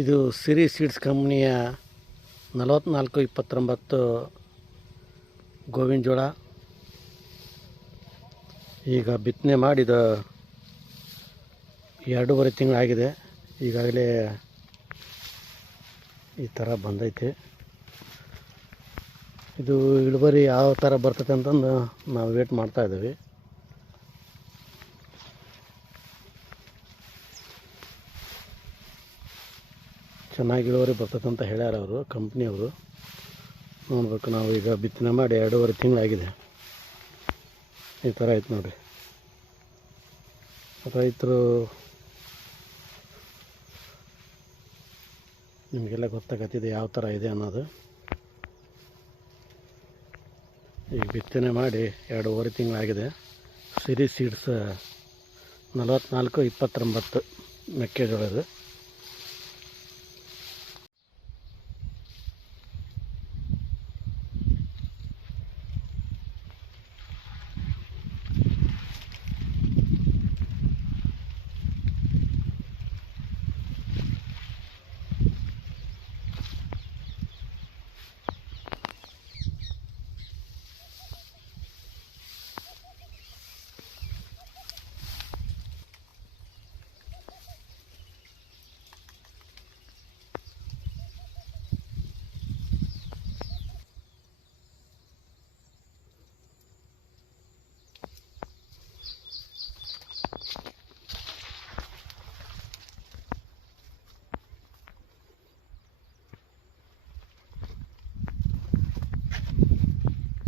ಇದು ಸಿರಿ ಸೀಡ್ಸ್ ಕಂಪ್ನಿಯ ನಲವತ್ತ್ನಾಲ್ಕು ಇಪ್ಪತ್ತೊಂಬತ್ತು ಗೋವಿನ ಜೋಳ. ಈಗ ಬಿತ್ತನೆ ಮಾಡಿದ ಎರಡೂವರೆ ತಿಂಗಳಾಗಿದೆ. ಈಗಾಗಲೇ ಈ ಥರ ಬಂದೈತೆ. ಇದು ಇಳುವರಿ ಯಾವ ಥರ ಬರ್ತೈತೆ ಅಂತಂದು ನಾವು ವೇಟ್ ಮಾಡ್ತಾ ಚೆನ್ನಾಗಿ ಇಳುವರಿ ಬರ್ತೈತೆ ಅಂತ ಹೇಳ್ಯಾರ ಅವರು ಕಂಪ್ನಿಯವರು ನೋಡ್ಬೇಕು ನಾವು ಈಗ ಬಿತ್ತನೆ ಮಾಡಿ ಎರಡೂವರೆ ತಿಂಗಳಾಗಿದೆ. ಈ ಥರ ಆಯ್ತು ನೋಡಿರಿ. ರೈತರು ನಿಮಗೆಲ್ಲ ಗೊತ್ತಾಗತ್ತಿದೆ ಯಾವ ಥರ ಇದೆ ಅನ್ನೋದು. ಈಗ ಬಿತ್ತನೆ ಮಾಡಿ ಎರಡೂವರೆ ತಿಂಗಳಾಗಿದೆ. ಸಿರಿ ಸೀಡ್ಸ್ ನಲವತ್ತ್ನಾಲ್ಕು ಇಪ್ಪತ್ತೊಂಬತ್ತು ಮೆಕ್ಕೆಜೋಳ ಇದು